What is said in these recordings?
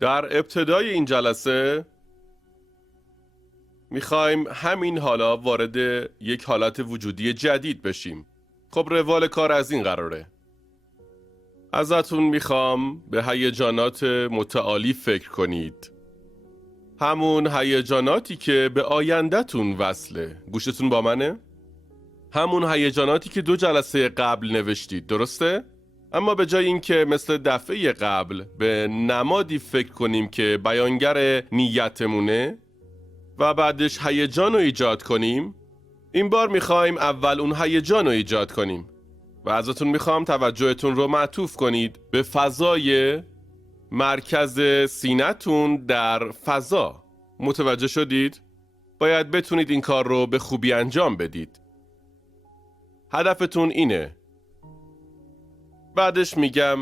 در ابتدای این جلسه میخوایم همین حالا وارد یک حالت وجودی جدید بشیم. خب روال کار از این قراره. ازتون میخوام به هیجانات متعالی فکر کنید. همون هیجاناتی که به آینده‌تون وصله. گوشتون با منه؟ همون هیجاناتی که 2 جلسه قبل نوشتید، درسته؟ اما به جای اینکه مثل دفعه قبل به نمادی فکر کنیم که بیانگر نیتمونه و بعدش هیجان رو ایجاد کنیم، این بار میخوایم اول اون هیجان رو ایجاد کنیم و ازتون میخوام توجهتون رو معطوف کنید به فضای مرکز سینه‌تون در فضا. متوجه شدید؟ باید بتونید این کار رو به خوبی انجام بدید. هدفتون اینه. بعدش میگم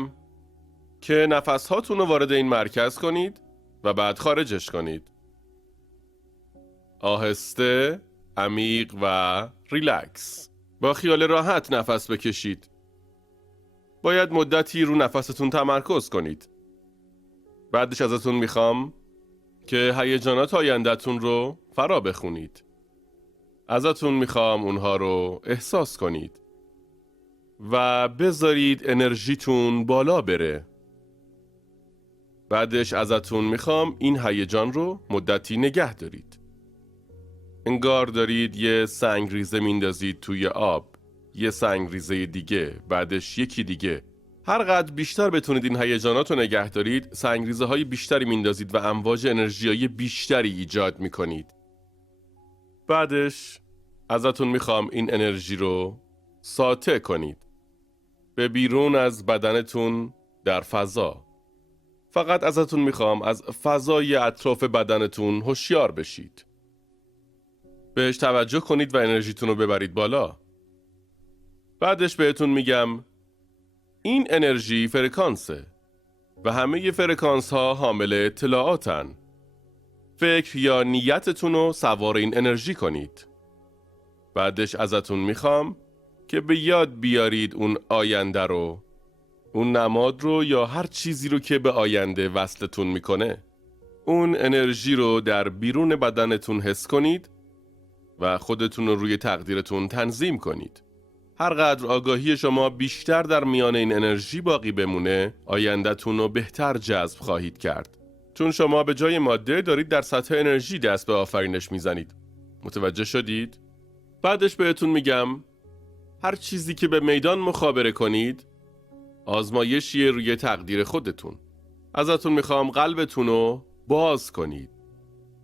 که نفس هاتون رو وارد این مرکز کنید و بعد خارجش کنید. آهسته، عمیق و ریلکس. با خیال راحت نفس بکشید. باید مدتی رو نفستون تمرکز کنید. بعدش ازتون میخوام که هیجانات آینده‌تون رو فرا بخونید. ازتون میخوام اونها رو احساس کنید و بذارید انرژیتون بالا بره. بعدش ازتون میخوام این هیجان رو مدتی نگه دارید. انگار دارید یه سنگریزه میندازید توی آب، یه سنگریزه دیگه، بعدش یکی دیگه. هر قدر بیشتر بتونید این هیجانات رو نگه دارید، سنگریزه های بیشتری میندازید و امواج انرژیایی بیشتری ایجاد میکنید. بعدش ازتون میخوام این انرژی رو ساطع کنید به بیرون از بدنتون در فضا. فقط ازتون میخوام از فضای اطراف بدنتون هوشیار بشید. بهش توجه کنید و انرژیتون رو ببرید بالا. بعدش بهتون میگم این انرژی فرکانسه و همه فرکانس ها حامل اطلاعاتن. فکر یا نیتتون رو سوار این انرژی کنید. بعدش ازتون میخوام که به یاد بیارید اون آینده رو، اون نماد رو یا هر چیزی رو که به آینده وصلتون میکنه. اون انرژی رو در بیرون بدنتون حس کنید و خودتون رو روی تقدیرتون تنظیم کنید. هر قدر آگاهی شما بیشتر در میان این انرژی باقی بمونه، آینده‌تون رو بهتر جذب خواهید کرد. چون شما به جای ماده دارید در سطح انرژی دست به آفرینش میزنید. متوجه شدید؟ بعدش بهتون میگم هر چیزی که به میدان مخابره کنید آزمایشیه روی تقدیر خودتون. ازتون میخوام قلبتون رو باز کنید.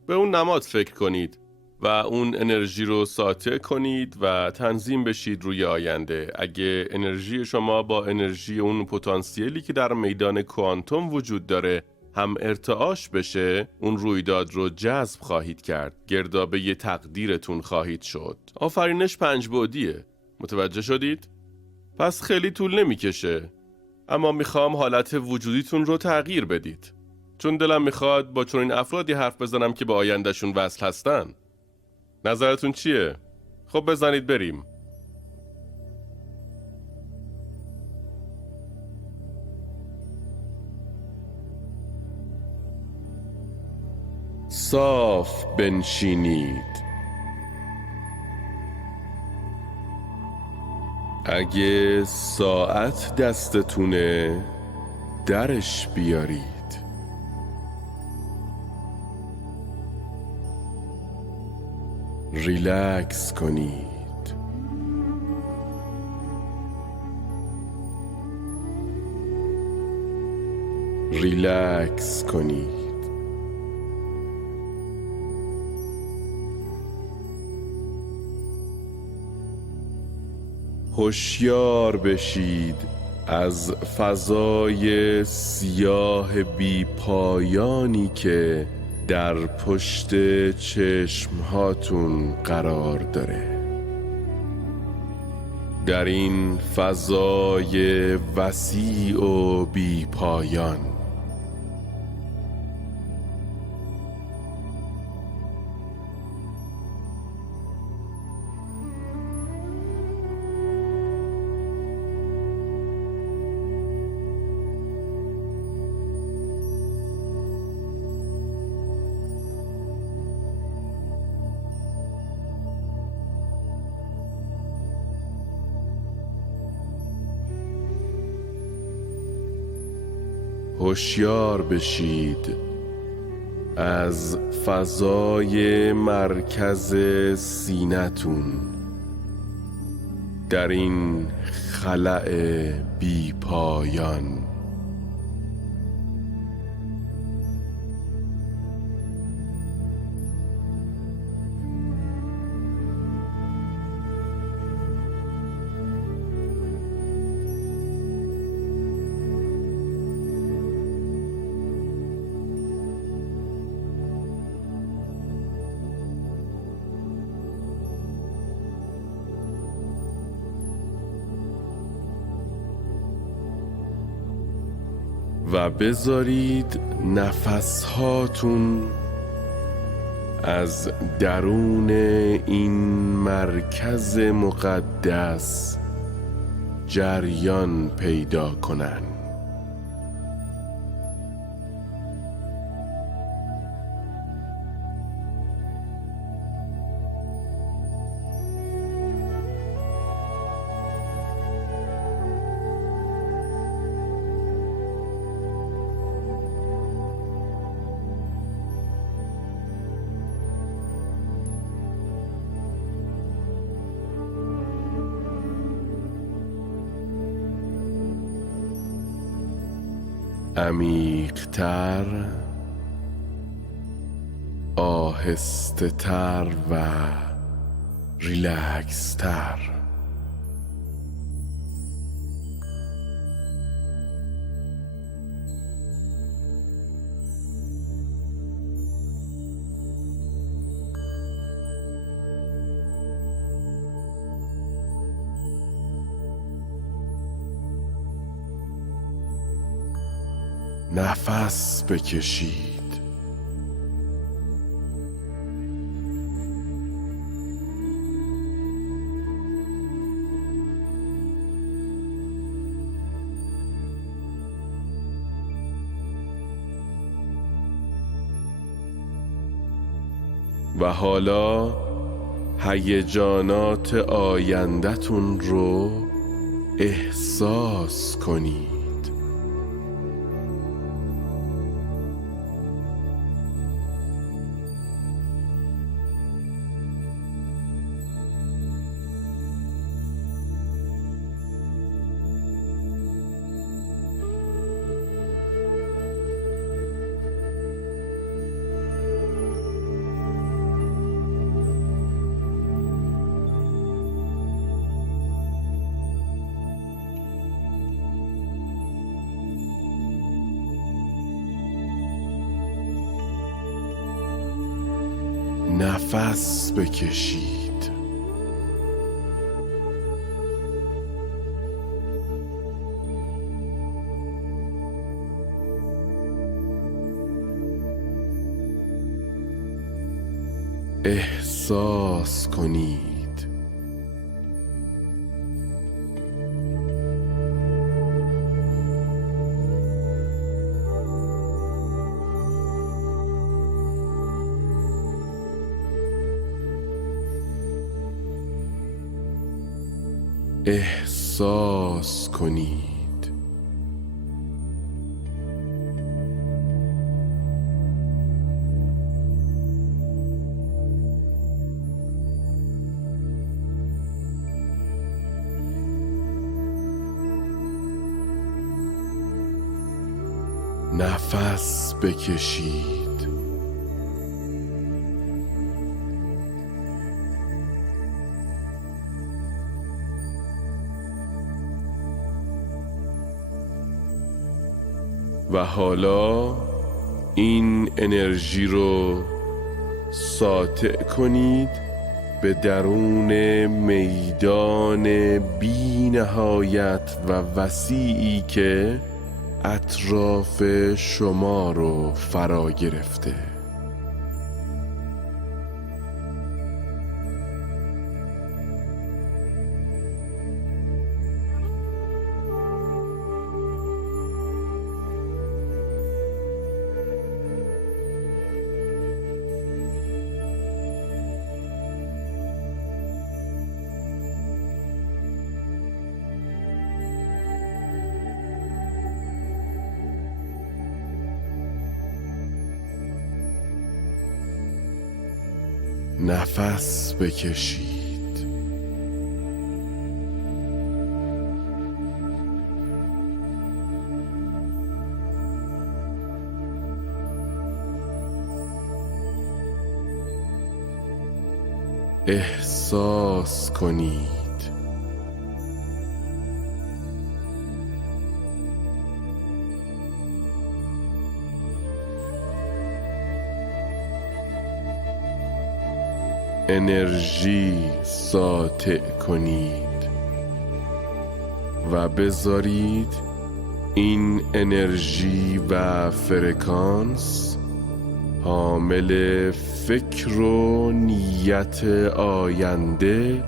به اون نماد فکر کنید و اون انرژی رو ساطع کنید و تنظیم بشید روی آینده. اگه انرژی شما با انرژی اون پتانسیلی که در میدان کوانتوم وجود داره هم ارتعاش بشه، اون رویداد رو جذب خواهید کرد. گردابه تقدیرتون خواهید شد. آفرینش 5 بعدیه. متوجه شدید؟ پس خیلی طول نمیکشه. اما میخوام حالت وجودیتون رو تغییر بدید. چون دلم میخواد با چنین افرادی حرف بزنم که به آیندهشون وصل هستن. نظرتون چیه؟ خب بزنید بریم. صاف بنشینید. اگه ساعت دستتونه درش بیارید. ریلکس کنید. ریلکس کنید. هوشیار بشید از فضای سیاه بی پایانی که در پشت چشمهاتون قرار داره. در این فضای وسیع و بی پایان هوشیار بشید از فضای مرکز سینه‌تون در این خلأ بی پایان. و بذارید نفسهاتون از درون این مرکز مقدس جریان پیدا کنن. عمیق‌تر، آهسته‌تر و ریلکس‌تر. نفس بکشید. و حالا هیجانات آینده‌تون رو احساس کنید. نفس بکشید. احساس کنید. احساس کنید. نفس بکشید. و حالا این انرژی رو ساطع کنید به درون میدان بی نهایت و وسیعی که اطراف شما رو فرا گرفته. نفس بکشید. احساس کنید. انرژی ساطع کنید و بذارید این انرژی و فرکانس حامل فکر و نیت آینده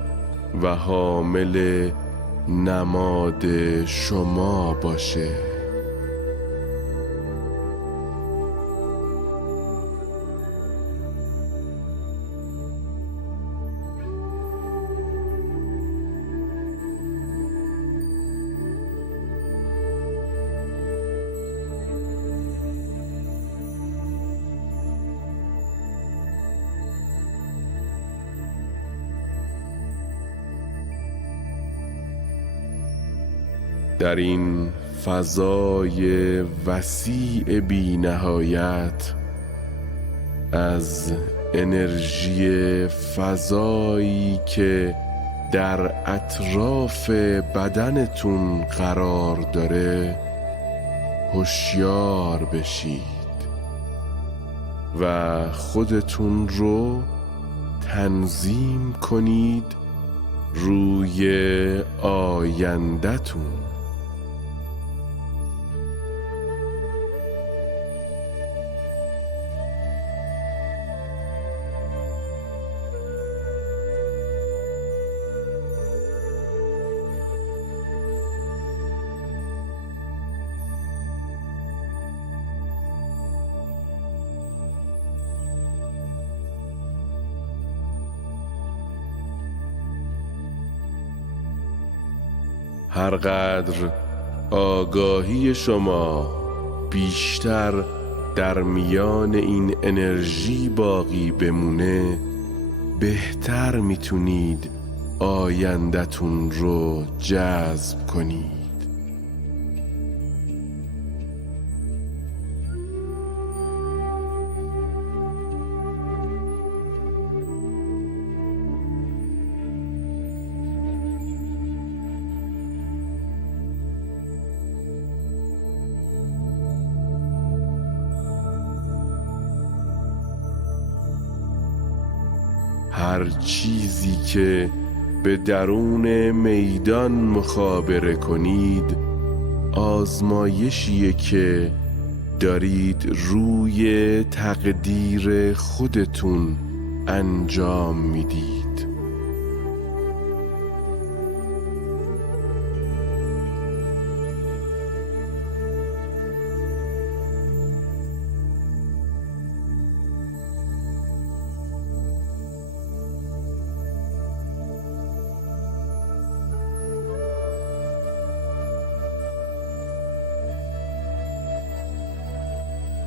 و حامل نماد شما باشه. در این فضای وسیع بی نهایت از انرژی فضایی که در اطراف بدنتون قرار داره هوشیار بشید و خودتون رو تنظیم کنید روی آینده‌تون. هرقدر آگاهی شما بیشتر در میان این انرژی باقی بمونه، بهتر میتونید آینده‌تون رو جذب کنید. هر چیزی که به درون میدان مخابره کنید آزمایشیه که دارید روی تقدیر خودتون انجام میدید.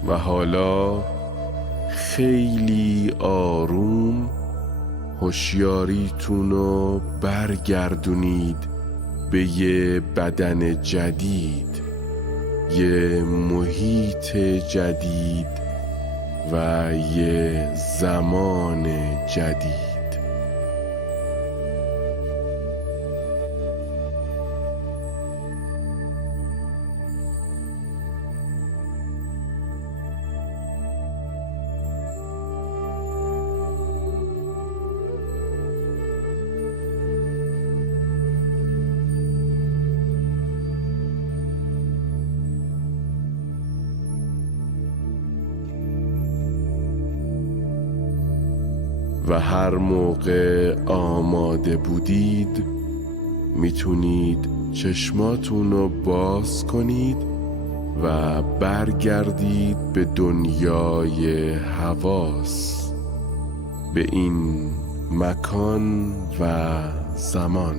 و حالا خیلی آروم هوشیاریتون رو برگردونید به یه بدن جدید، یه محیط جدید و یه زمان جدید. و هر موقع آماده بودید میتونید چشماتون رو باز کنید و برگردید به دنیای حواس، به این مکان و زمان.